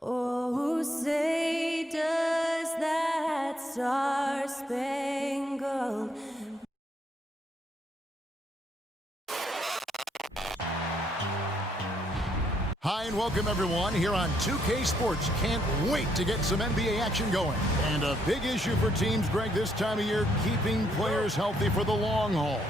Oh, say does that star-spangled Hi and welcome everyone here on 2K Sports. Can't wait to get some NBA action going. And a big issue for teams, Greg, this time of year, keeping players healthy for the long haul.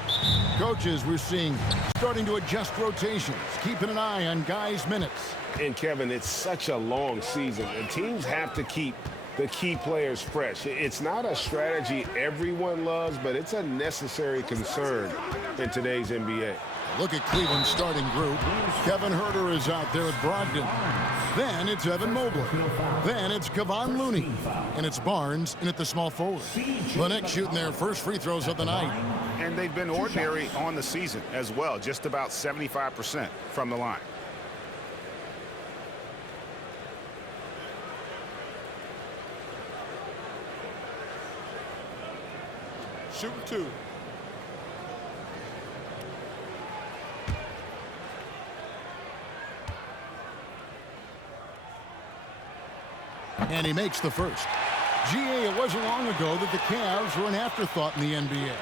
Coaches, we're seeing, starting to adjust rotations, keeping an eye on guys' minutes. And Kevin, it's such a long season, and teams have to keep the key players fresh. It's not a strategy everyone loves, but it's a necessary concern in today's NBA. Look at Cleveland's starting group. Kevin Huerter is out there at Brogdon. Then it's Evan Mobley. Then it's Kevon Looney. And it's Barnes in at the small forward. The next shooting their first free throws of the night. And they've been ordinary on the season as well, just about 75% from the line. Shooting two. And he makes the first. GA, it wasn't long ago that the Cavs were an afterthought in the NBA.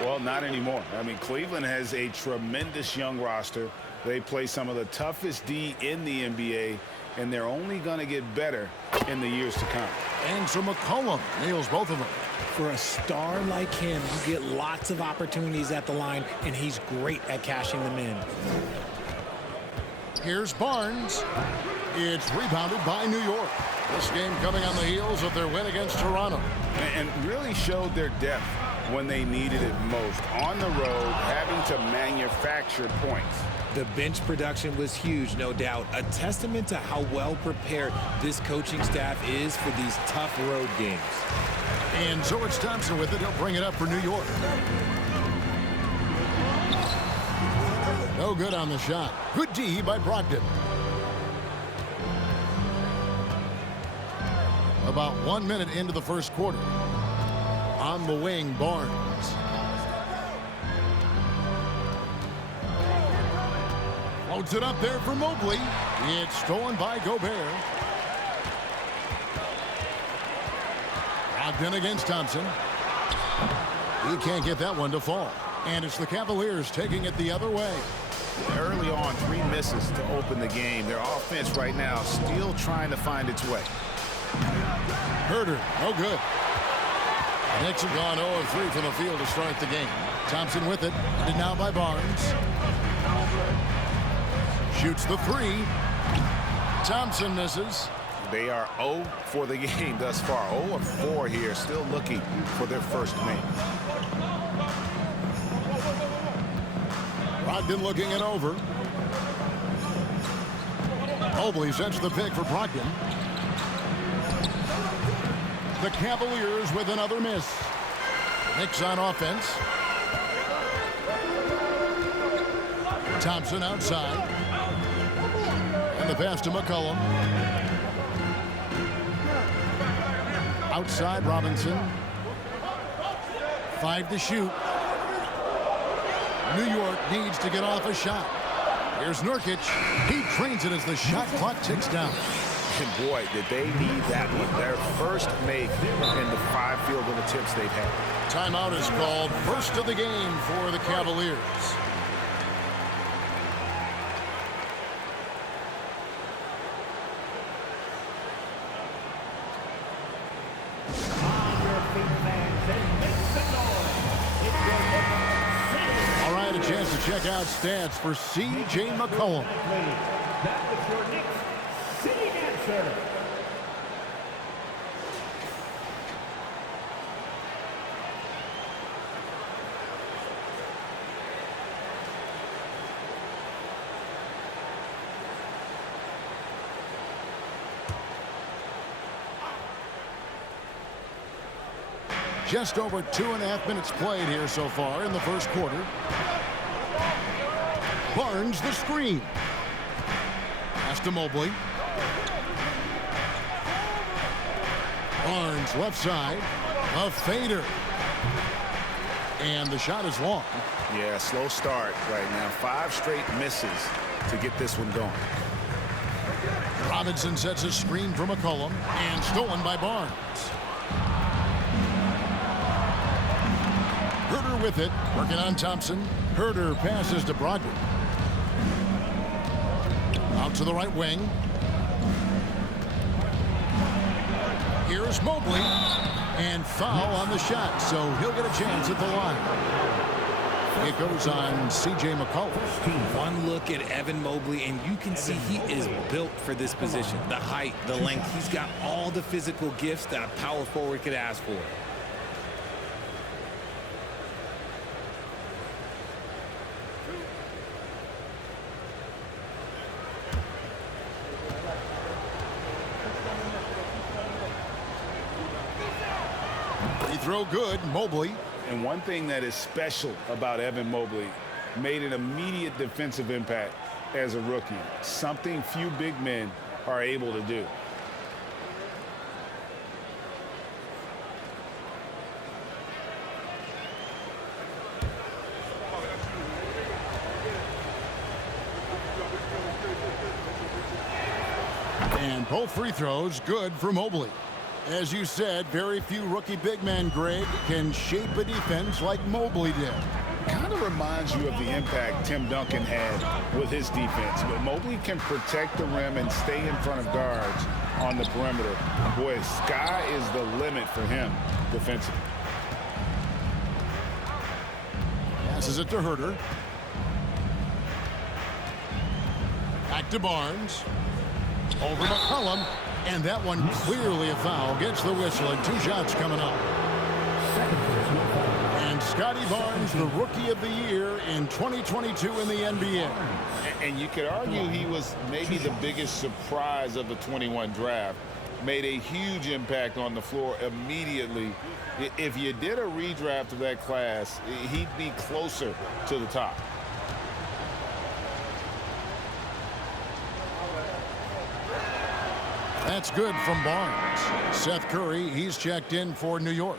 Well, not anymore. I mean, Cleveland has a tremendous young roster. They play some of the toughest D in the NBA, and they're only going to get better in the years to come. And so McCollum nails both of them. For a star like him, you get lots of opportunities at the line, and he's great at cashing them in. Here's Barnes. It's rebounded by New York. This game coming on the heels of their win against Toronto. And really showed their depth when they needed it most. On the road, having to manufacture points. The bench production was huge, no doubt. A testament to how well prepared this coaching staff is for these tough road games. And so it's Thompson with it. He'll bring it up for New York. No good on the shot. Good D by Brogdon. About 1 minute into the first quarter. On the wing, Barnes. Floats it up there for Mobley. It's stolen by Gobert. Brogdon against Thompson. He can't get that one to fall. And it's the Cavaliers taking it the other way. Early on, 3 misses to open the game. Their offense right now still trying to find its way. Huerter, no good. The Knicks have gone 0 of 3 from the field to start the game. Thompson with it, and now by Barnes. Shoots the 3. Thompson misses. They are 0 for the game thus far. 0 of 4 here, still looking for their first make. Brogdon looking it over. Mobley sends the pick for Brogdon. The Cavaliers with another miss. Knicks on offense. Thompson outside. And the pass to McCollum. Outside Robinson. 5 to shoot. New York needs to get off a shot. Here's Nurkic. He trains it as the shot clock ticks down. And boy, did they need that one. Their first make in the 5 field goal attempts they've had. Timeout is called. First of the game for the Cavaliers. All right, a chance to check out stats for C.J. McCollum. That was your Knicks sitting answer. Just over 2.5 minutes played here so far in the first quarter. Barnes the screen. Pass to Mobley. Barnes left side. A fader. And the shot is long. Yeah, slow start right now. 5 straight misses to get this one going. Robinson sets a screen for McCollum and stolen by Barnes. Herter with it, working on Thompson. Herter passes to Brogdon. Out to the right wing. Here's Mobley. And foul on the shot, so he'll get a chance at the line. It goes on C.J. McCollum. One look at Evan Mobley, and you can see he is built for this position. The height, the length, he's got all the physical gifts that a power forward could ask for. Free throw good, Mobley. And one thing that is special about Evan Mobley, made an immediate defensive impact as a rookie. Something few big men are able to do. And both free throws good for Mobley. As you said, very few rookie big men, Greg, can shape a defense like Mobley did. Kind of reminds you of the impact Tim Duncan had with his defense. But Mobley can protect the rim and stay in front of guards on the perimeter. Boy, sky is the limit for him defensively. Passes it to Herter. Back to Barnes. Over McCollum. And that one clearly a foul. Gets the whistle and 2 shots coming up. And Scotty Barnes, the Rookie of the Year in 2022 in the NBA. And you could argue he was maybe the biggest surprise of the 21 draft. Made a huge impact on the floor immediately. If you did a redraft of that class, he'd be closer to the top. That's good from Barnes. Seth Curry, he's checked in for New York.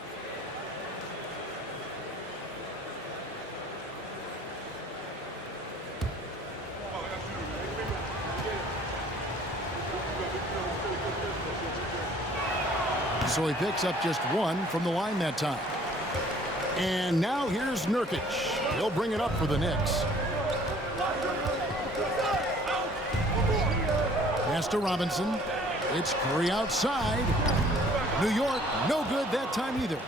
So he picks up just 1 from the line that time. And now here's Nurkic. He'll bring it up for the Knicks. Pass to Robinson. It's Curry outside. New York, no good that time either.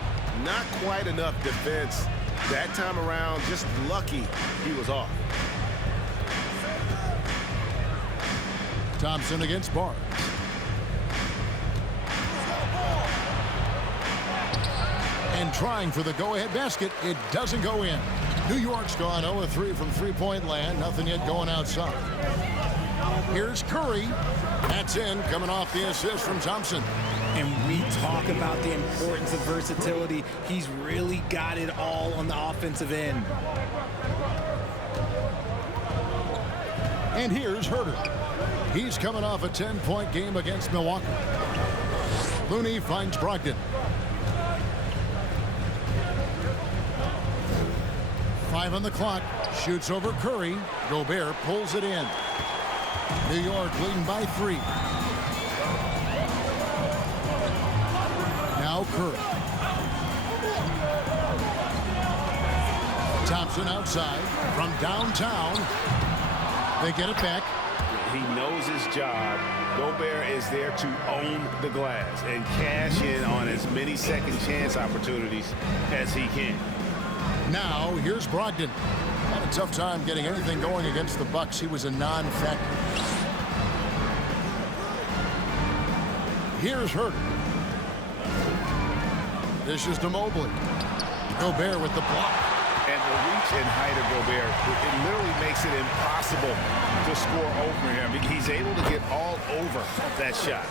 Not quite enough defense. That time around, just lucky he was off. Thompson against Barnes. And trying for the go-ahead basket. It doesn't go in. New York's gone 0-3 from three-point land. Nothing yet going outside. Here's Curry. That's in, coming off the assist from Thompson. And we talk about the importance of versatility. He's really got it all on the offensive end. And here's Herter. He's coming off a 10-point game against Milwaukee. Looney finds Brogdon. 5 on the clock. Shoots over Curry. Gobert pulls it in. New York leading by 3. Now Curry. Thompson outside from downtown. They get it back. He knows his job. Gobert is there to own the glass and cash in on as many second chance opportunities as he can. Now here's Brogdon. Had a tough time getting anything going against the Bucks. He was a non-factor. Here's Herter. This is to Mobley. Gobert with the block. And the reach and height of Gobert, it literally makes it impossible to score over him. He's able to get all over that shot.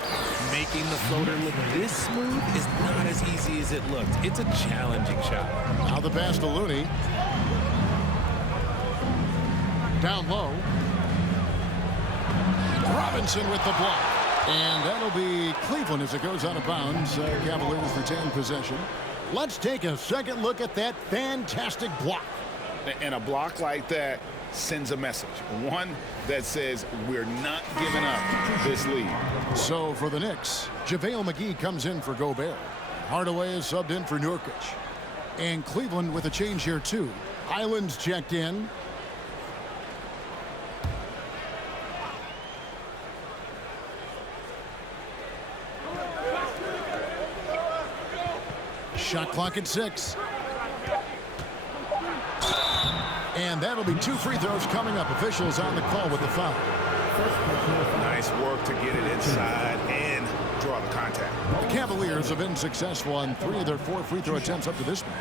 Making the floater look this smooth is not as easy as it looked. It's a challenging shot. Now the pass to Looney. Down low. Robinson with the block. And that'll be Cleveland as it goes out of bounds. Cavaliers retain possession. Let's take a second look at that fantastic block. And a block like that sends a message, one that says we're not giving up this lead. So for the Knicks, JaVale McGee comes in for Gobert. Hardaway is subbed in for Nurkic. And Cleveland with a change here too. Highland's checked in. Shot clock at 6. And that'll be 2 free throws coming up. Officials on the call with the foul. Nice work to get it inside and draw the contact. The Cavaliers have been successful on 3 of their 4 free throw attempts up to this point.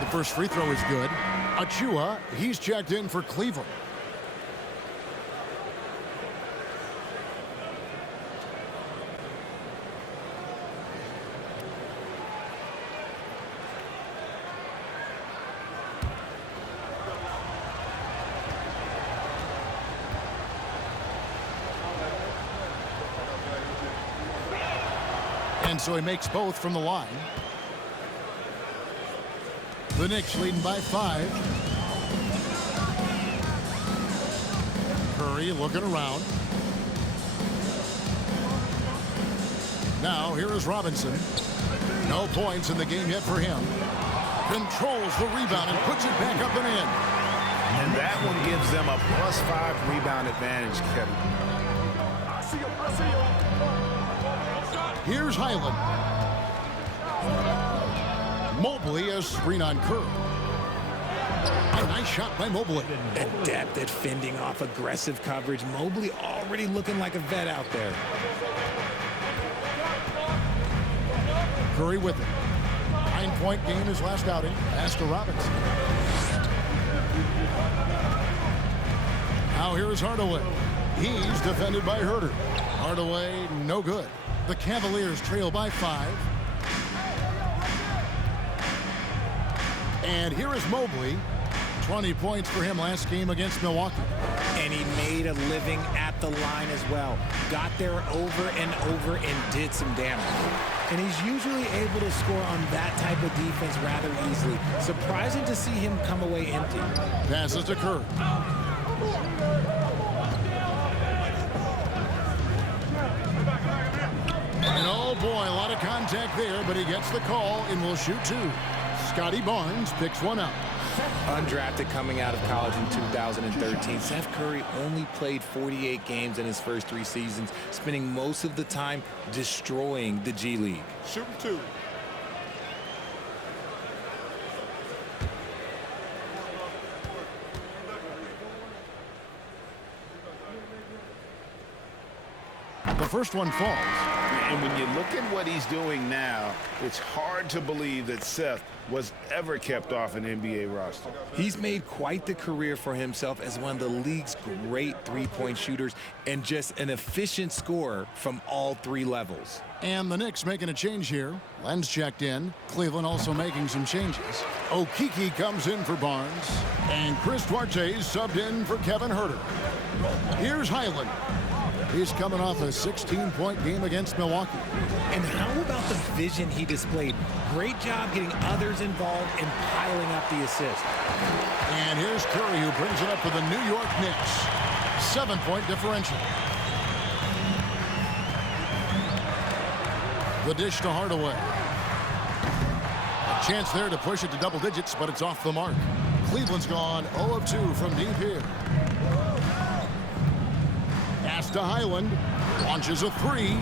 The first free throw is good. Achua, he's checked in for Cleveland. And so he makes both from the line. The Knicks leading by 5. Curry looking around. Now here is Robinson. No points in the game yet for him. Controls the rebound and puts it back up and in. And that one gives them a +5 rebound advantage, Kevin. Here's Highland. Mobley has screen on Curry. A nice shot by Mobley. Adept at fending off aggressive coverage. Mobley already looking like a vet out there. Curry with it. 9-point game his last outing. Pass to Robinson. Now here is Hardaway. He's defended by Herter. Hardaway no good. The Cavaliers trail by 5. And here is Mobley. 20 points for him last game against Milwaukee. And he made a living at the line as well. Got there over and over and did some damage. And he's usually able to score on that type of defense rather easily. Surprising to see him come away empty. Passes to Curry. And oh boy, a lot of contact there, but he gets the call and will shoot 2. Scotty Barnes picks one up. Undrafted coming out of college in 2013, Seth Curry only played 48 games in his first 3 seasons, spending most of the time destroying the G League. Shooting 2. The first one falls. And when you look at what he's doing now, it's hard to believe that Seth was ever kept off an NBA roster. He's made quite the career for himself as one of the league's great three-point shooters and just an efficient scorer from all 3 levels. And the Knicks making a change here. Len's checked in. Cleveland also making some changes. Okeke comes in for Barnes. And Chris Duarte's subbed in for Kevin Herter. Here's Highland. He's coming off a 16-point game against Milwaukee. And how about the vision he displayed? Great job getting others involved and piling up the assist. And here's Curry, who brings it up for the New York Knicks. 7-point differential. The dish to Hardaway. A chance there to push it to double digits, but it's off the mark. Cleveland's gone 0 of 2 from deep here. Pass to Highland. Launches a 3.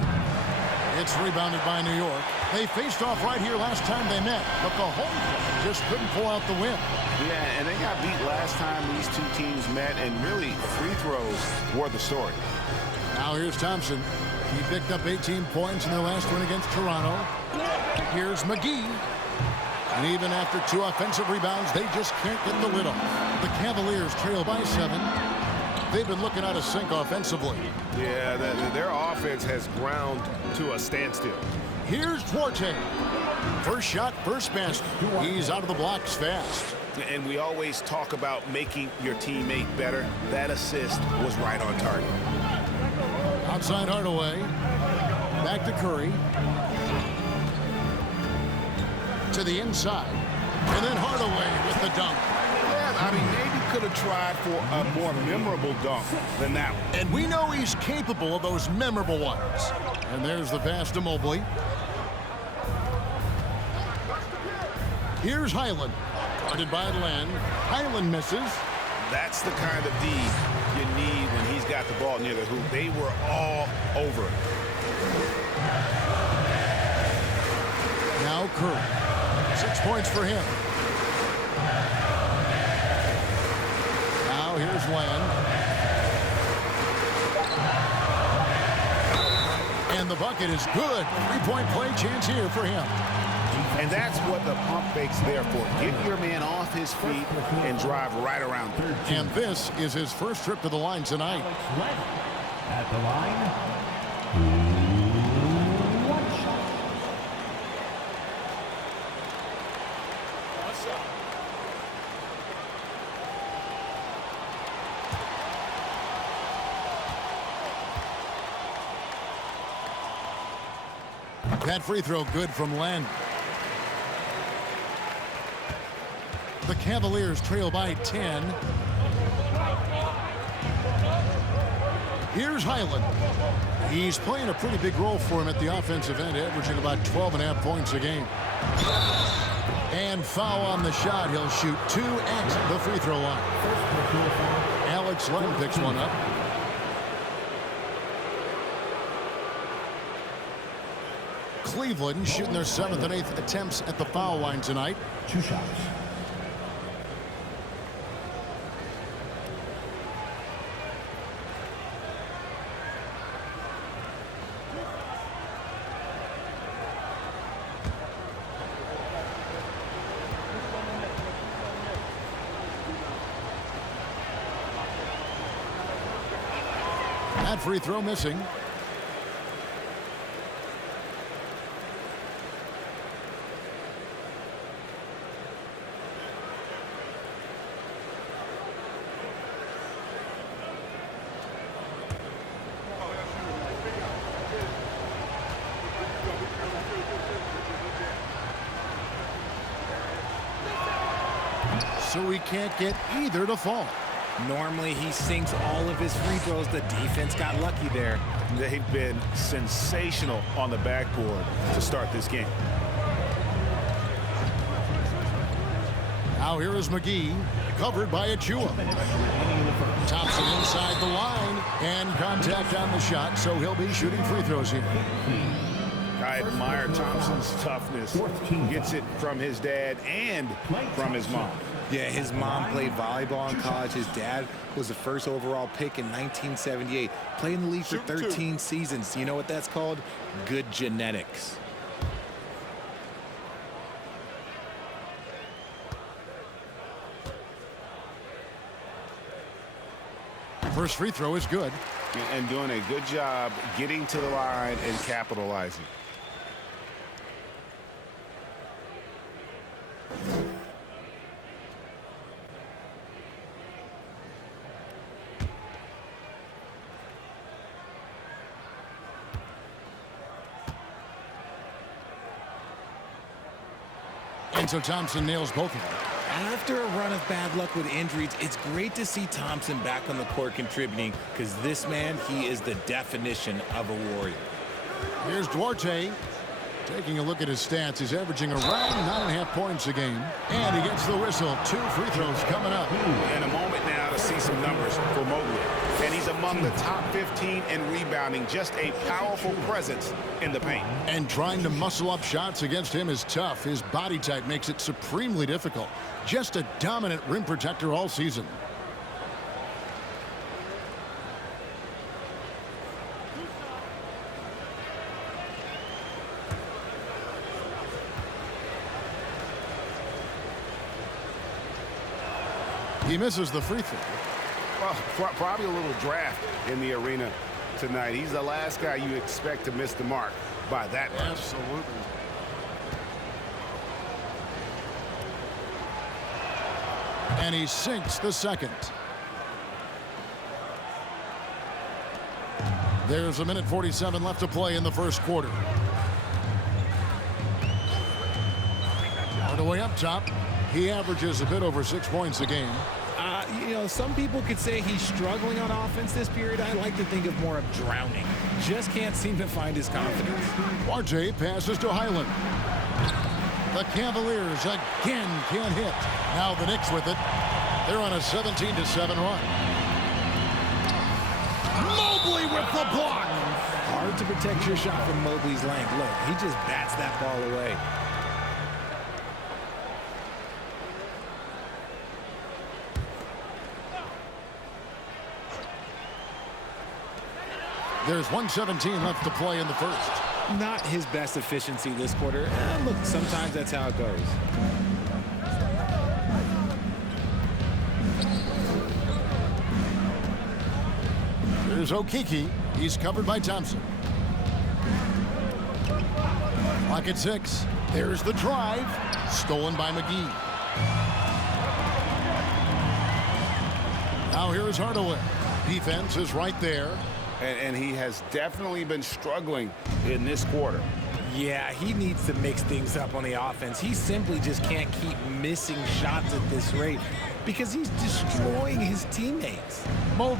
It's rebounded by New York. They faced off right here last time they met, but the home club just couldn't pull out the win. Yeah, and they got beat last time these 2 teams met, and really free throws were the story. Now here's Thompson. He picked up 18 points in their last win against Toronto. Here's McGee. And even after 2 offensive rebounds, they just can't get the lid off. The Cavaliers trail by 7. They've been looking out of sync offensively. Yeah, their offense has ground to a standstill. Here's Duarte. First shot, first basket. He's out of the blocks fast. And we always talk about making your teammate better. That assist was right on target. Outside Hardaway. Back to Curry. To the inside. And then Hardaway with the dunk. Yeah, I mean, maybe could have tried for a more memorable dunk than that one. And we know he's capable of those memorable ones. And there's the pass to Mobley. Here's Highland. Guarded by Len. Highland misses. That's the kind of D you need when he's got the ball near the hoop. They were all over it. Now Curry. 6 points for him. Now here's Len. And the bucket is good. 3-point play chance here for him. And that's what the pump fake's there for. Get your man off his feet and drive right around him. And this is his first trip to the line tonight. At the line, one shot. That free throw good from Len. The Cavaliers trail by 10. Here's Highland. He's playing a pretty big role for him at the offensive end, averaging about 12.5 points a game. And foul on the shot. He'll shoot 2 at the free throw line. Alex Len picks one up. Cleveland shooting their 7th and 8th attempts at the foul line tonight. 2 shots. That free throw missing. So he can't get either to fall. Normally, he sinks all of his free throws. The defense got lucky there. They've been sensational on the backboard to start this game. Now here is McGee, covered by Achua. Thompson inside the line, and contact on the shot, so he'll be shooting free throws here. I admire Thompson's toughness. Gets it from his dad and from his mom. Yeah, his mom played volleyball in college. His dad was the first overall pick in 1978. Played in the league for 13 seasons. You know what that's called? Good genetics. First free throw is good. And doing a good job getting to the line and capitalizing. And so Thompson nails both of them. After a run of bad luck with injuries, it's great to see Thompson back on the court contributing, because this man, he is the definition of a warrior. Here's Duarte. Taking a look at his stats, he's averaging around 9.5 points a game. And he gets the whistle. 2 free throws coming up. And a moment now to see some numbers for Mobley. And he's among the top 15 in rebounding. Just a powerful presence in the paint. And trying to muscle up shots against him is tough. His body type makes it supremely difficult. Just a dominant rim protector all season. He misses the free throw. Well, probably a little draft in the arena tonight. He's the last guy you expect to miss the mark by that much. Absolutely. And he sinks the second. There's a minute 47 left to play in the first quarter. All the way up top, he averages a bit over 6 points a game. You know, some people could say he's struggling on offense this period. I like to think of more of drowning. Just can't seem to find his confidence. Duarte passes to Highland. The Cavaliers again can't hit. Now the Knicks with it. They're on a 17-7 run. Mobley with the block. Hard to protect your shot from Mobley's length. Look, he just bats that ball away. There's 1:17 left to play in the first. Not his best efficiency this quarter. Look, sometimes that's how it goes. There's Okeke. He's covered by Thompson. Clock at 6. There's the drive. Stolen by McGee. Now here is Hardaway. Defense is right there. And he has definitely been struggling in this quarter. Yeah, he needs to mix things up on the offense. He simply just can't keep missing shots at this rate because he's destroying his teammates. Mobley,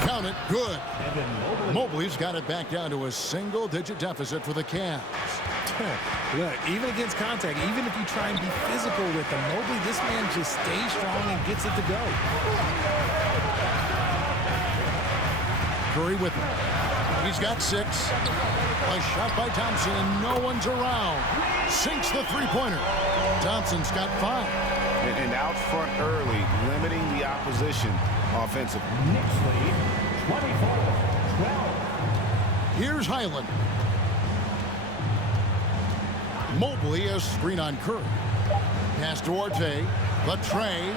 count it, good. Mobley's got it back down to a single-digit deficit for the Cavs. Look, even against contact, even if you try and be physical with him, Mobley, this man just stays strong and gets it to go. Curry with him. He's got 6. A shot by Thompson, and no one's around. Sinks the three-pointer. Thompson's got 5. And out front early, limiting the opposition offensively. Knicks lead 24-12. Here's Highland. Mobley a screen on Curry. Pass to Duarte. The tray.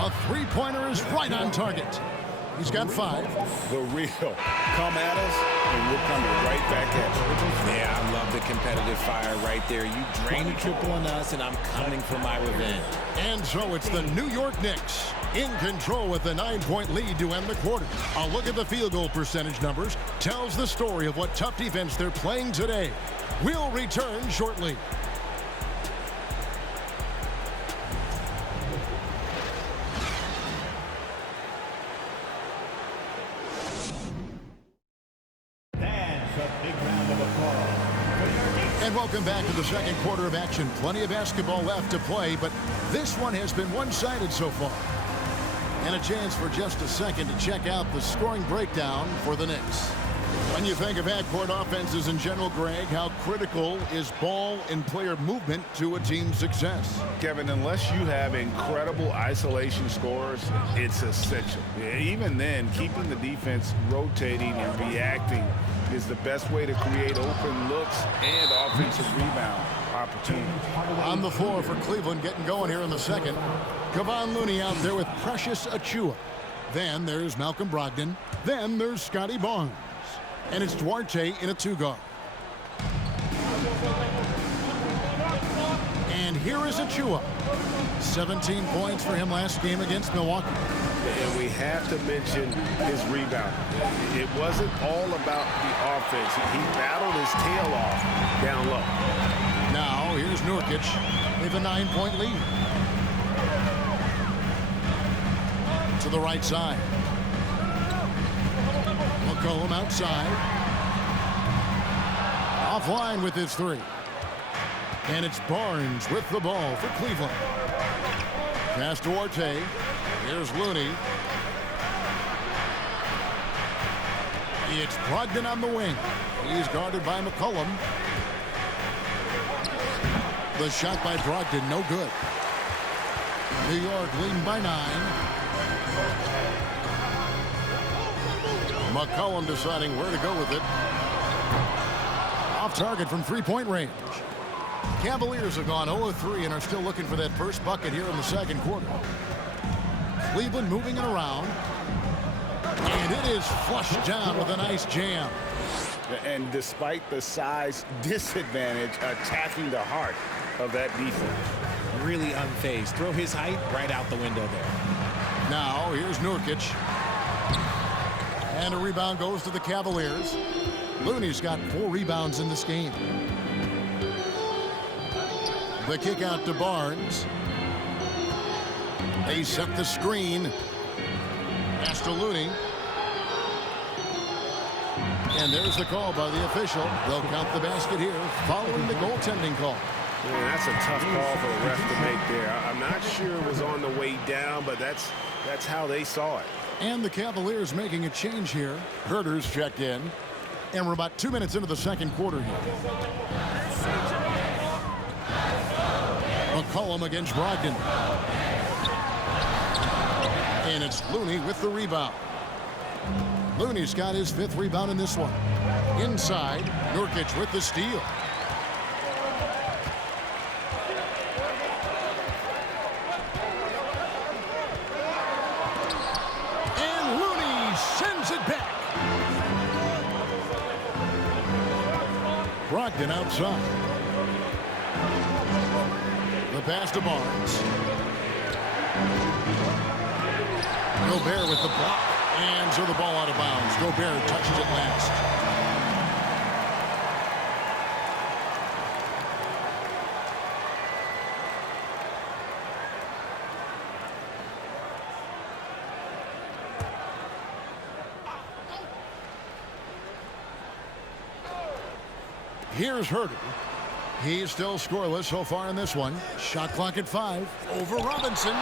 A three-pointer is right on target. He's got 5. The real. Come at us, and we're coming right back at you. Yeah, I love the competitive fire right there. You drain a triple on us, and I'm coming for my revenge. And so it's the New York Knicks in control with a 9-point lead to end the quarter. A look at the field goal percentage numbers tells the story of what tough defense they're playing today. We'll return shortly. And welcome back to the second quarter of action. Plenty of basketball left to play, but this one has been one-sided so far. And a chance for just a second to check out the scoring breakdown for the Knicks. When you think of half-court offenses in general, Greg, how critical is ball and player movement to a team's success? Kevin, unless you have incredible isolation scores, it's essential. Even then, keeping the defense rotating and reacting is the best way to create open looks and offensive rebound opportunities. On the floor for Cleveland, getting going here in the second. Kevon Looney out there with Precious Achiuwa. Then there's Malcolm Brogdon. Then there's Scotty Barnes. And it's Duarte in a 2-guard. And here is Achiuwa. 17 points for him last game against Milwaukee. And we have to mention his rebound. It wasn't all about the offense. He battled his tail off down low. Now here's Nurkic with a 9-point lead. To the right side. McCollum outside. Offline with his 3. And it's Barnes with the ball for Cleveland. Pass to Duarte. Here's Looney. It's Brogdon on the wing. He's guarded by McCollum. The shot by Brogdon, no good. New York leading by 9. McCollum deciding where to go with it. Off target from three-point range. Cavaliers have gone 0-3 and are still looking for that first bucket here in the second quarter. Cleveland moving it around. And it is flushed down with a nice jam. And despite the size disadvantage, attacking the heart of that defense. Really unfazed. Throw his height right out the window there. Now, here's Nurkic. And a rebound goes to the Cavaliers. Looney's got 4 rebounds in this game. The kick out to Barnes. They set the screen. Pass to Looney. And there's the call by the official. They'll count the basket here following the goaltending call. Man, that's a tough call for the ref to make there. I'm not sure it was on the way down, but that's how they saw it. And the Cavaliers making a change here. Herter's checked in. And we're about 2 minutes into the second quarter here. McCollum against Brogdon. And it's Looney with the rebound. Looney's got his 5th rebound in this one. Inside, Nurkic with the steal. And Looney sends it back. Brogdon outside. The pass to Barnes. Gobert with the block. And so the ball out of bounds. Gobert touches it last. Here's Herter. He's still scoreless so far in this one. Shot clock at 5. Over Robinson.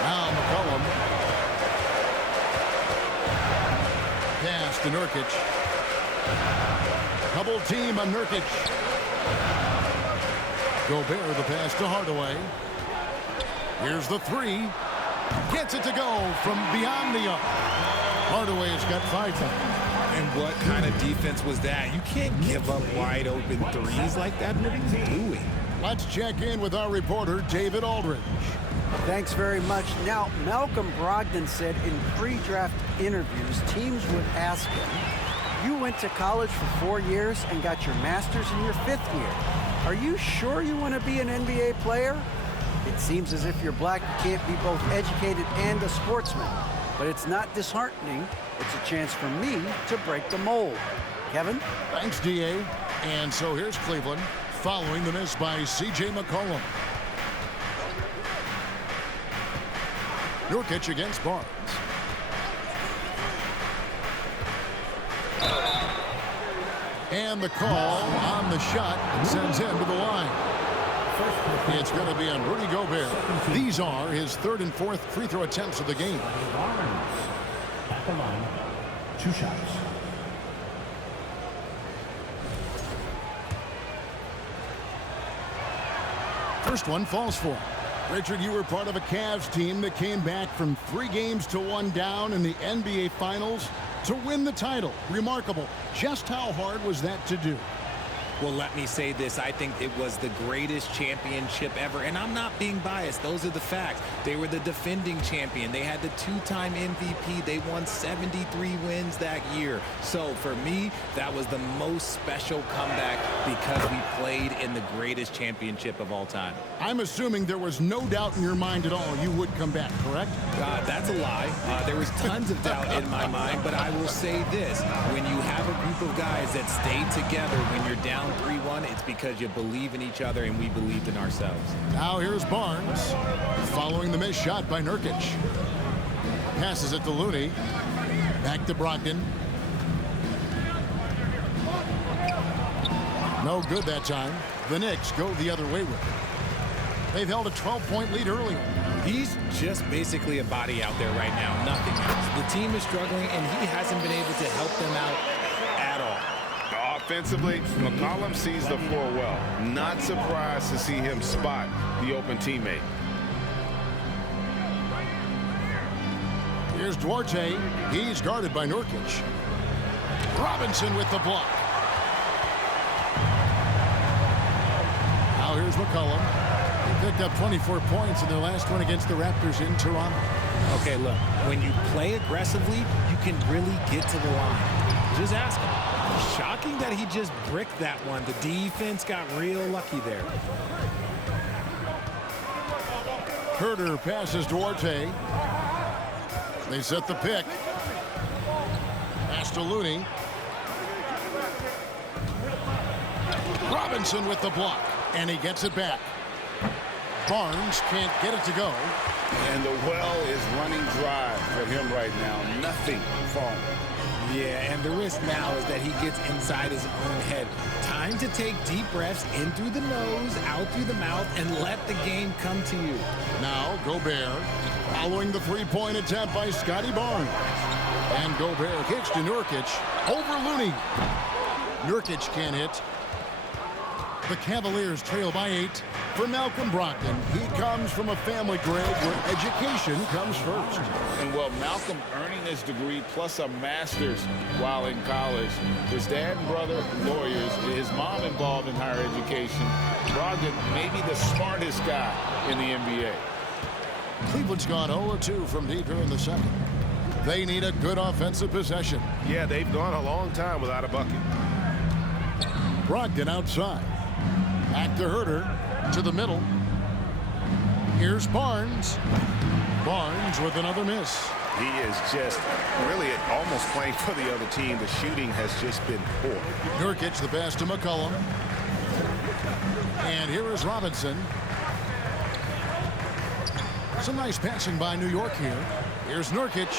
Now McCollum. Pass to Nurkic. Double team on Nurkic. Gobert the pass to Hardaway. Here's the 3. Gets it to go from beyond the arc. Hardaway's got 5 times. And what kind of defense was that? You can't give up wide open threes like that. What are you doing? Let's check in with our reporter, David Aldridge. Thanks very much. Now, Malcolm Brogdon said in pre-draft interviews, teams would ask him, you went to college for 4 years and got your master's in your 5th year. Are you sure you want to be an NBA player? It seems as if you're black, you can't be both educated and a sportsman. But it's not disheartening. It's a chance for me to break the mold. Kevin? Thanks, D.A. And so here's Cleveland following the miss by C.J. McCollum. Nurkic against Barnes. And the call on the shot sends him to the line. It's going to be on Rudy Gobert. These are his 3rd and 4th free throw attempts of the game. At the line, 2 shots. First one falls for him. Richard, you were part of a Cavs team that came back from 3 games to 1 down in the NBA Finals to win the title. Remarkable. Just how hard was that to do? Well, let me say this. I think it was the greatest championship ever. And I'm not being biased. Those are the facts. They were the defending champion. They had the 2-time MVP. They won 73 wins that year. So for me, that was the most special comeback because we played in the greatest championship of all time. I'm assuming there was no doubt in your mind at all you would come back, correct? That's a lie. There was tons of doubt in my mind, but I will say this. When you have a group of guys that stay together when you're down 3-1, it's because you believe in each other and we believed in ourselves. Now here's Barnes following the missed shot by Nurkic. Passes it to Looney. Back to Brogdon. No good that time. The Knicks go the other way with it. They've held a 12-point lead earlier. He's just basically a body out there right now, nothing else. The team is struggling and he hasn't been able to help them out at all. Offensively, McCollum sees the floor well. Not surprised to see him spot the open teammate. Here's Duarte. He's guarded by Nurkic. Robinson with the block. Now here's McCollum. He picked up 24 points in their last one against the Raptors in Toronto. Okay, look, when you play aggressively, you can really get to the line. Just ask him. Shocking that he just bricked that one. The defense got real lucky there. Herter passes Duarte. They set the pick. Pass to Looney. Robinson with the block, and he gets it back. Barnes can't get it to go. And the well is running dry for him right now. Nothing falling. Yeah, and the risk now is that he gets inside his own head. Time to take deep breaths in through the nose, out through the mouth, and let the game come to you. Now Gobert following the three-point attempt by Scotty Barnes. And Gobert kicks to Nurkic over Looney. Nurkic can't hit. The Cavaliers trail by 8 for Malcolm Brogdon. He comes from a family, Greg, where education comes first. And well, Malcolm earning his degree plus a master's while in college. His dad and brother, lawyers. His mom involved in higher education. Brogdon may be the smartest guy in the NBA. Cleveland's gone 0-2 from deep here in the second. They need a good offensive possession. Yeah, they've gone a long time without a bucket. Brogdon outside. Back to Herter, to the middle. Here's Barnes. Barnes with another miss. He is just really almost playing for the other team. The shooting has just been poor. Nurkic the pass to McCollum. And here is Robinson. Some nice passing by New York here. Here's Nurkic.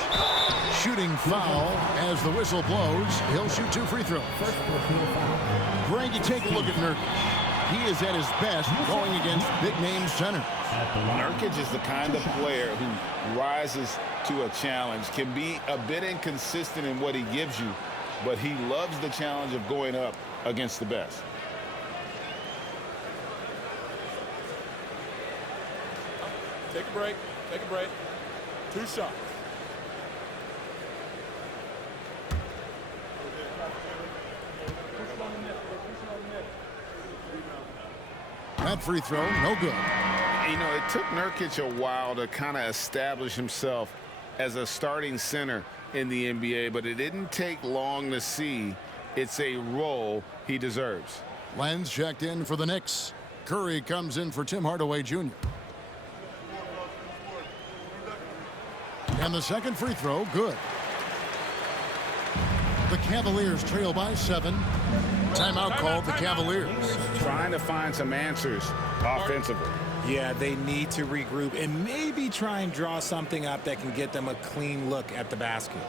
Shooting foul as the whistle blows. He'll shoot 2 free throws. Greg, you take a look at Nurkic. He is at his best going against big-name centers. Nurkic is the kind of player who rises to a challenge, can be a bit inconsistent in what he gives you, but he loves the challenge of going up against the best. Take a break. Take a break. 2 shots. That free throw, no good. You know, it took Nurkic a while to kind of establish himself as a starting center in the NBA, but it didn't take long to see it's a role he deserves. Lenz checked in for the Knicks. Curry comes in for Tim Hardaway Jr. And the second free throw, good. The Cavaliers trail by 7. Timeout called the Cavaliers. Trying to find some answers offensively. Yeah, they need to regroup and maybe try and draw something up that can get them a clean look at the basket.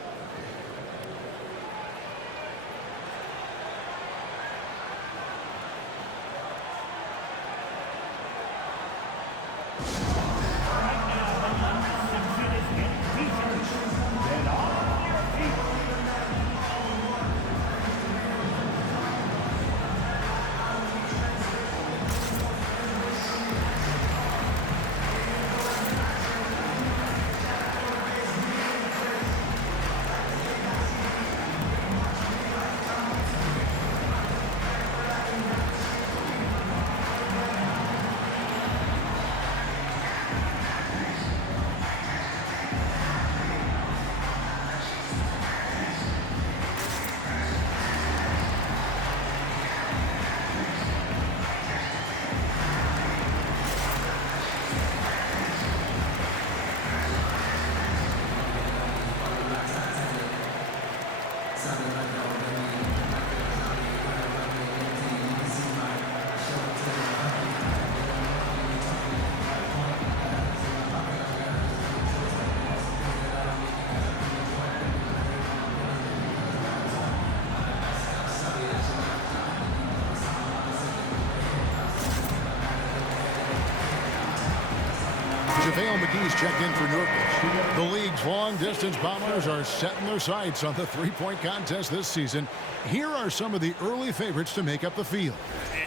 JaVale McGee's checked in for Nurkic. The league's long-distance bombers are setting their sights on the three-point contest this season. Here are some of the early favorites to make up the field.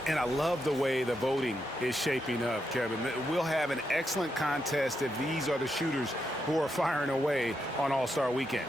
And I love the way the voting is shaping up, Kevin. We'll have an excellent contest if these are the shooters who are firing away on All-Star Weekend.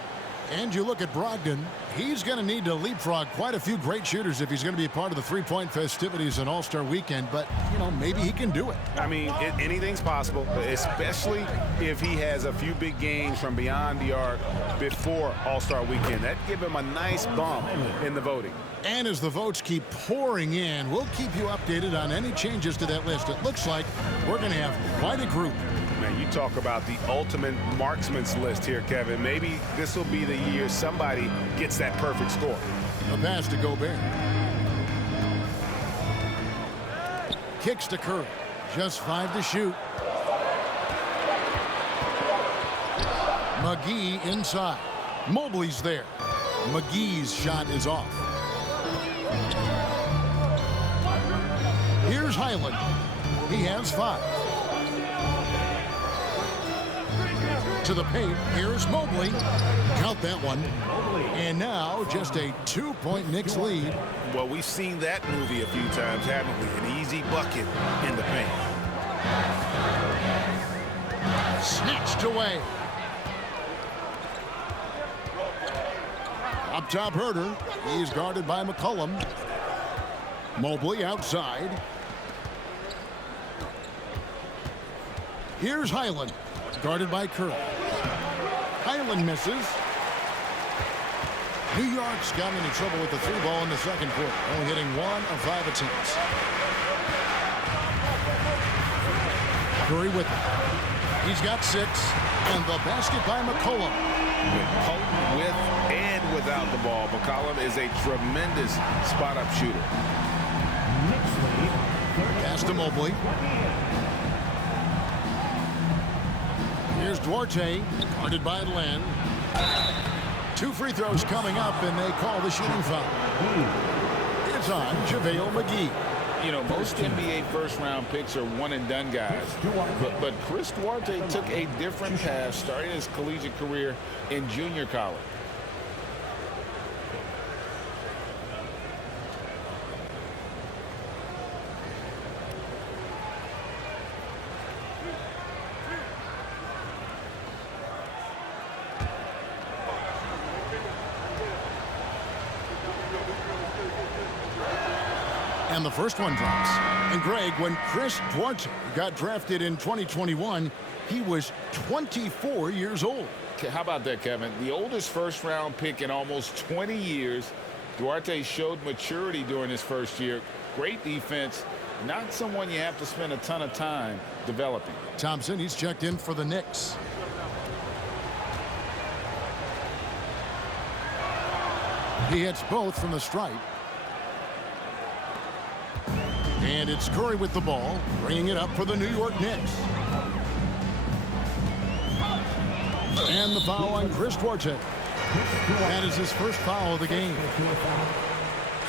And you look at Brogdon, he's going to need to leapfrog quite a few great shooters if he's going to be part of the three-point festivities in All-Star Weekend. But, you know, maybe he can do it. I mean, anything's possible, especially if he has a few big games from beyond the arc before All-Star Weekend. That'd give him a nice bump in the voting. And as the votes keep pouring in, we'll keep you updated on any changes to that list. It looks like we're going to have quite a group. Man, you talk about the ultimate marksman's list here, Kevin. Maybe this will be the year somebody gets that perfect score. A pass to Gobert. Kicks to Curry. Just 5 to shoot. McGee inside. Mobley's there. McGee's shot is off. Here's Highland. He has 5. To the paint. Here's Mobley. Count that one. And now just a 2-point Knicks lead. Well, we've seen that movie a few times, haven't we? An easy bucket in the paint. Snatched away. Up top, Herter. He's guarded by McCollum. Mobley outside. Here's Highland. Guarded by Curry. Highland misses. New York's gotten into trouble with the 3-ball in the second quarter. Only hitting 1 of 5 attempts. Curry with it. He's got 6. And the basket by McCollum. Potent with and without the ball, McCollum is a tremendous spot-up shooter. Pass to Mobley. Here's Duarte, guarded by Len. 2 free throws coming up, and they call the shooting foul. It's on JaVale McGee. You know, most NBA first-round picks are one-and-done guys. But Chris Duarte took a different path starting his collegiate career in junior college. And the first one drops. And Greg, when Chris Duarte got drafted in 2021, he was 24 years old. How about that, Kevin? The oldest first-round pick in almost 20 years. Duarte showed maturity during his first year. Great defense. Not someone you have to spend a ton of time developing. Thompson, he's checked in for the Knicks. He hits both from the stripe. And it's Curry with the ball, bringing it up for the New York Knicks. And the foul on Chris Duarte. That is his first foul of the game.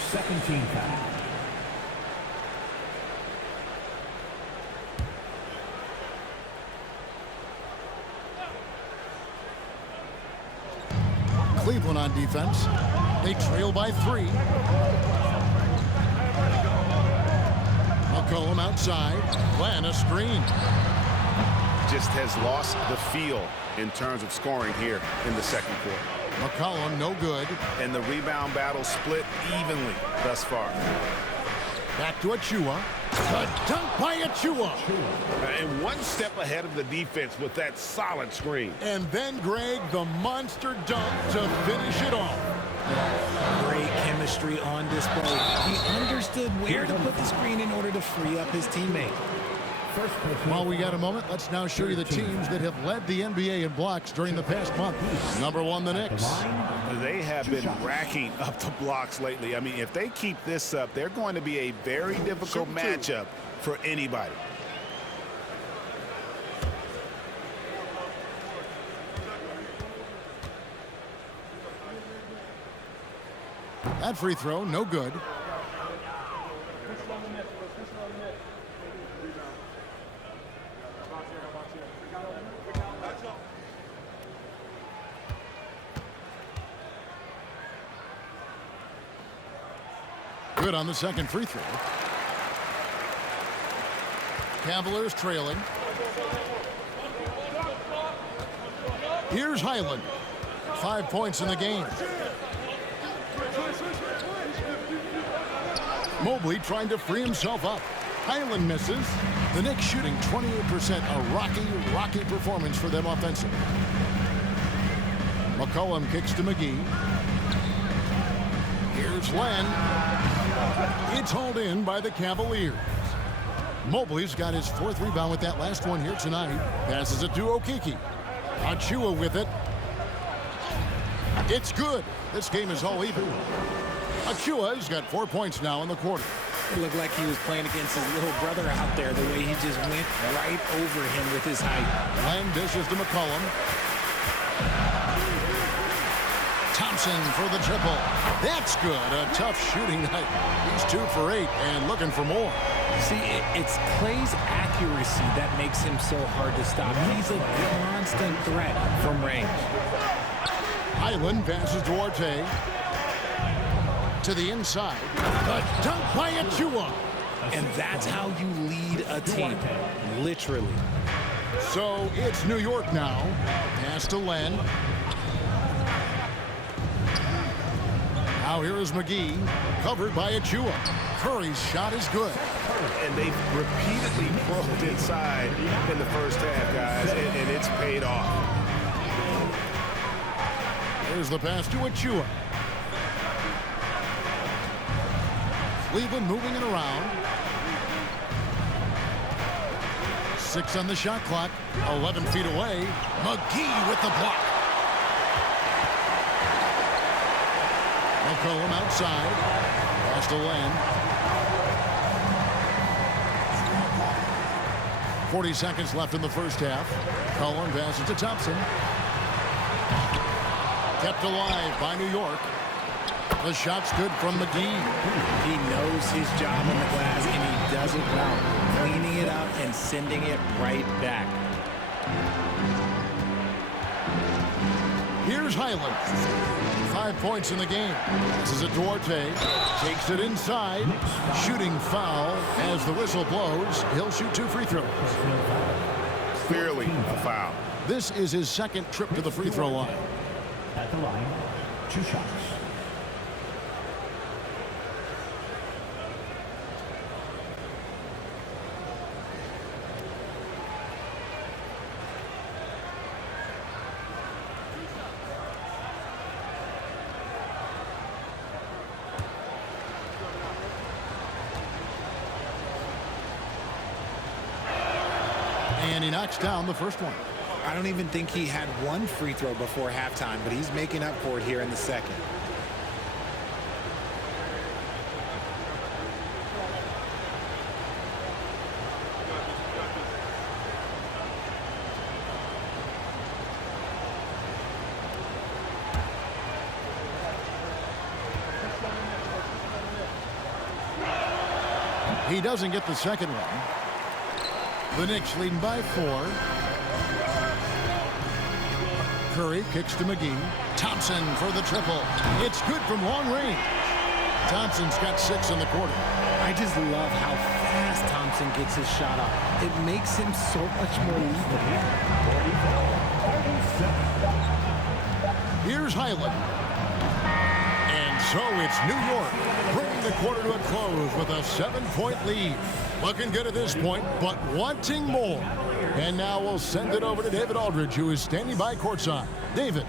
Second team foul. Cleveland on defense. They trail by 3. McCollum outside. Plan a screen. Just has lost the feel in terms of scoring here in the second quarter. McCollum no good. And the rebound battle split evenly thus far. Back to Achua. The dunk by Achua. And one step ahead of the defense with that solid screen. And then, Greg, the monster dunk to finish it off. Great chemistry on display. He understood where to put the screen in order to free up his teammate. While we got a moment, let's now show you the teams that have led the NBA in blocks during the past month. Number 1, the Knicks. They have been racking up the blocks lately. I mean, if they keep this up, they're going to be a very difficult matchup for anybody. That free throw, no good. Good on the second free throw. Cavaliers trailing. Here's Highland. 5 points in the game. Mobley trying to free himself up. Highland misses. The Knicks shooting 28%. A rocky performance for them offensively. McCollum kicks to McGee. Here's Len. It's hauled in by the Cavaliers. Mobley's got his 4th rebound with that last one here tonight. Passes it to Okeke. Achua with it. It's good. This game is all even. Achua's got 4 points now in the quarter. It looked like he was playing against his little brother out there, the way he just went right over him with his height. Len dishes to McCollum. Thompson for the triple. That's good. A tough shooting night. He's 2 for 8 and looking for more. See, it's Clay's accuracy that makes him so hard to stop. He's a constant threat from range. Highland passes to Arte. To the inside. A dunk by Achua. And that's how you lead a team, literally. So it's New York now. Pass to Len. Now here is McGee, covered by Achua. Curry's shot is good. And they've repeatedly probed inside in the first half, guys, and it's paid off. Here's the pass to Achua. Cleveland moving it around. 6 on the shot clock. 11 feet away. McGee with the block. McCollum outside. Pass to Len. 40 seconds left in the first half. Cullen passes to Thompson. Kept alive by New York. The shot's good from McGee. He knows his job in the glass, and he does it well, cleaning it up and sending it right back. Here's Highland. 5 points in the game. This is a Duarte. Takes it inside. Shooting foul as the whistle blows. He'll shoot 2 free throws. Clearly a foul. This is his 2nd trip to the free throw line. At the line, 2 shots. And he knocks down the first one. I don't even think he had 1 free throw before halftime, but he's making up for it here in the 2nd. He doesn't get the second one. The Knicks leading by 4. Curry kicks to McGee. Thompson for the triple. It's good from long range. Thompson's got 6 in the quarter. I just love how fast Thompson gets his shot off. It makes him so much more lethal. Here's Highland. And so it's New York bringing the quarter to a close with a 7-point lead. Looking good at this point, but wanting more. And now we'll send it over to David Aldridge, who is standing by courtside. David.